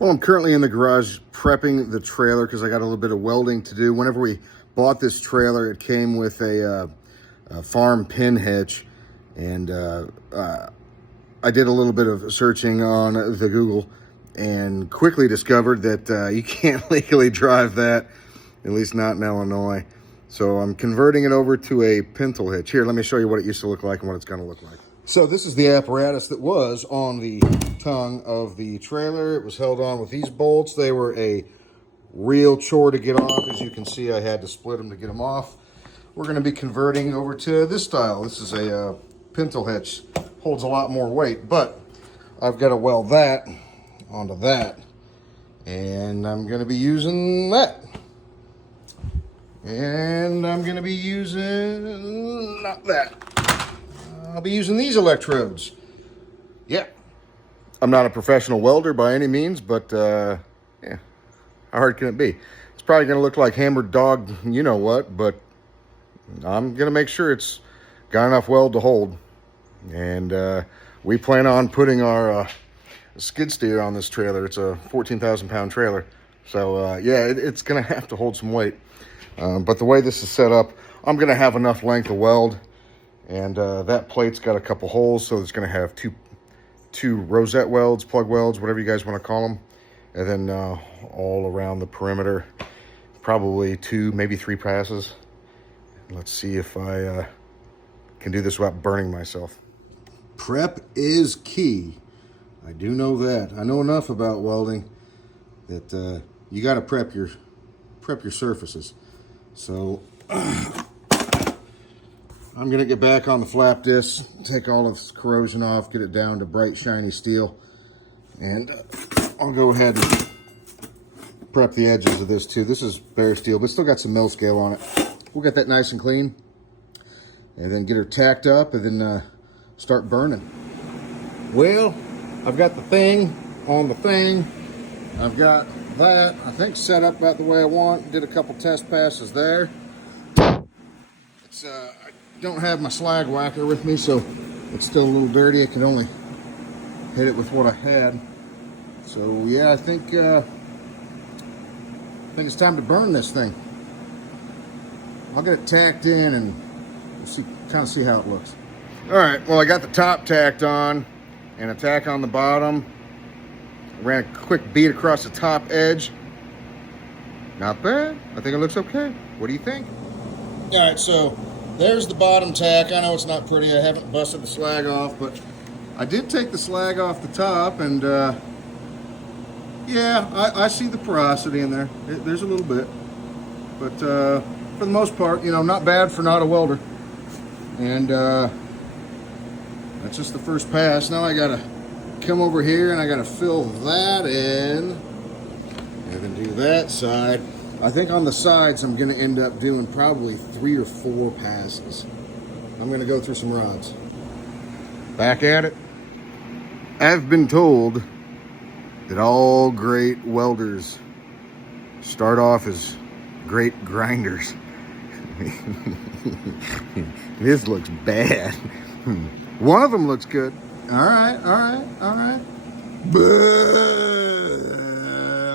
Well, I'm currently in the garage prepping the trailer because I got a little bit of welding to do. Whenever we bought this trailer, it came with a farm pin hitch, and I did a little bit of searching on the Google and quickly discovered that you can't legally drive that, at least not in Illinois. So I'm converting it over to a pintle hitch. Here, let me show you what it used to look like and what it's going to look like. So this is the apparatus that was on the tongue of the trailer. It was held on with these bolts. They were a real chore to get off. As you can see, I had to split them to get them off. We're going to be converting over to this style. This is a pintle hitch. Holds a lot more weight, but I've got to weld that onto that. And I'm going to be using that. And I'm going to be using, not that. I'll be using these electrodes. Yeah. I'm not a professional welder by any means, but yeah, how hard can it be? It's probably going to look like hammered dog, you know what, but I'm going to make sure it's got enough weld to hold. And we plan on putting our skid steer on this trailer. It's a 14,000 pound trailer. So yeah, it's going to have to hold some weight. But the way this is set up, I'm going to have enough length to weld. And that plate's got a couple holes, so it's going to have two rosette welds, plug welds, whatever you guys want to call them. And then all around the perimeter, probably 2, maybe 3 passes. Let's see if I can do this without burning myself. Prep is key. I do know that. I know enough about welding that you got to prep your surfaces. So I'm going to get back on the flap disc, take all of this corrosion off, get it down to bright, shiny steel, and I'll go ahead and prep the edges of this too. This is bare steel, but still got some mill scale on it. We'll get that nice and clean, and then get her tacked up, and then start burning. Well, I've got the thing on the thing. I've got that, I think, set up about the way I want. Did a couple test passes there. It's I don't have my slag whacker with me, so it's still a little dirty. I can only hit it with what I had. So yeah, I think it's time to burn this thing. I'll get it tacked in and we'll kind of see how it looks. All right, well, I got the top tacked on and a tack on the bottom. Ran a quick bead across the top edge. Not bad. I think it looks okay. What do you think? All right, so there's the bottom tack. I know it's not pretty. I haven't busted the slag off, but I did take the slag off the top, and yeah, I see the porosity in there. There's a little bit, but for the most part, you know, not bad for not a welder. And that's just the first pass. Now I gotta come over here and I gotta fill that in, and then do that side. I think on the sides I'm gonna end up doing probably 3 or 4 passes. I'm gonna go through some rods. Back at it. I've been told that all great welders start off as great grinders. This looks bad. One of them looks good. All right.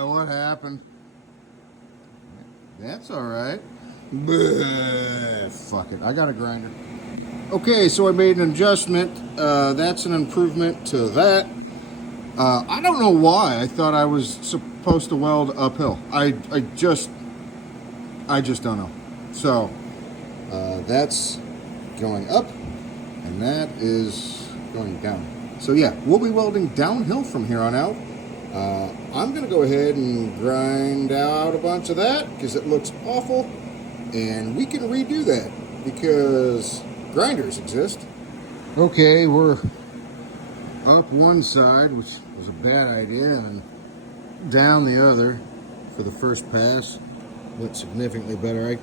What happened? That's all right. Fuck it, I got a grinder. Okay, so I made an adjustment. That's an improvement to that. I don't know why I thought I was supposed to weld uphill. I just don't know. So that's going up, and that is going down. So yeah, we'll be welding downhill from here on out. I'm gonna go ahead and grind out a bunch of that because it looks awful, and we can redo that because grinders exist. Okay, we're up one side, which was a bad idea, and down the other for the first pass. Went significantly better. I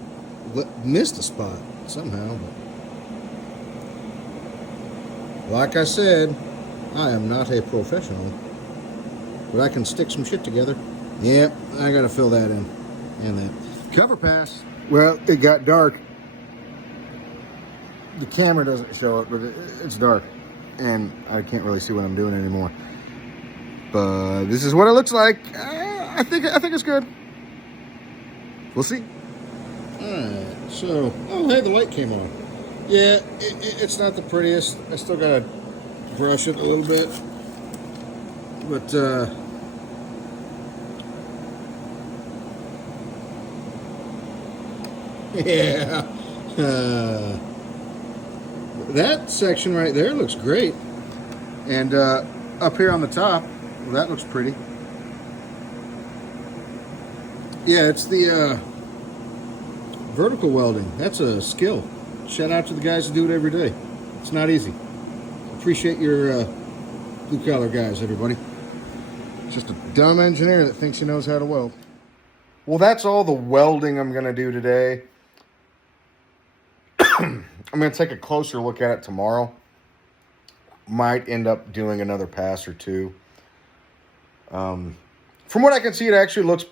missed a spot somehow, but like I said, I am not a professional, but I can stick some shit together. Yep, I gotta fill that in. And that cover pass. Well, it got dark. The camera doesn't show it, but it's dark, and I can't really see what I'm doing anymore. But This is what it looks like. I think it's good. We'll see. Alright, so, oh hey, the light came on. Yeah, it's not the prettiest. I still gotta brush it a little bit. But, yeah. That section right there looks great. And up here on the top, well, that looks pretty. Yeah, it's the vertical welding. That's a skill. Shout out to the guys who do it every day. It's not easy. Appreciate your blue collar guys, everybody. Just a dumb engineer that thinks he knows how to weld. Well, that's all the welding I'm going to do today. I'm going to take a closer look at it tomorrow. Might end up doing another pass or two. From what I can see, it actually looks...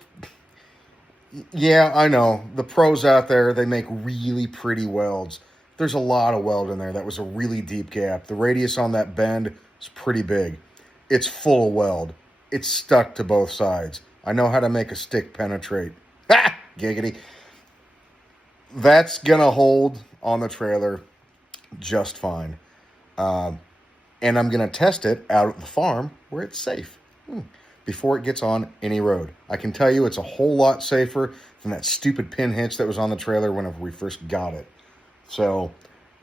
Yeah, I know. The pros out there, they make really pretty welds. There's a lot of weld in there. That was a really deep gap. The radius on that bend is pretty big. It's full of weld. It's stuck to both sides. I know how to make a stick penetrate. Ha! Giggity. That's going to hold on the trailer just fine. And I'm going to test it out at the farm where it's safe. Before it gets on any road. I can tell you it's a whole lot safer than that stupid pin hitch that was on the trailer whenever we first got it. So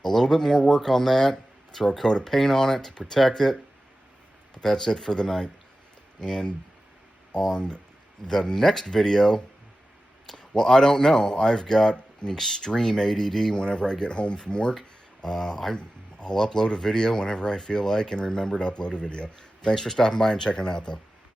a little bit more work on that. Throw a coat of paint on it to protect it. But that's it for the night. And on the next video, well, I don't know. I've got an extreme ADD whenever I get home from work. I'll upload a video whenever I feel like and remember to upload a video. Thanks for stopping by and checking it out, though.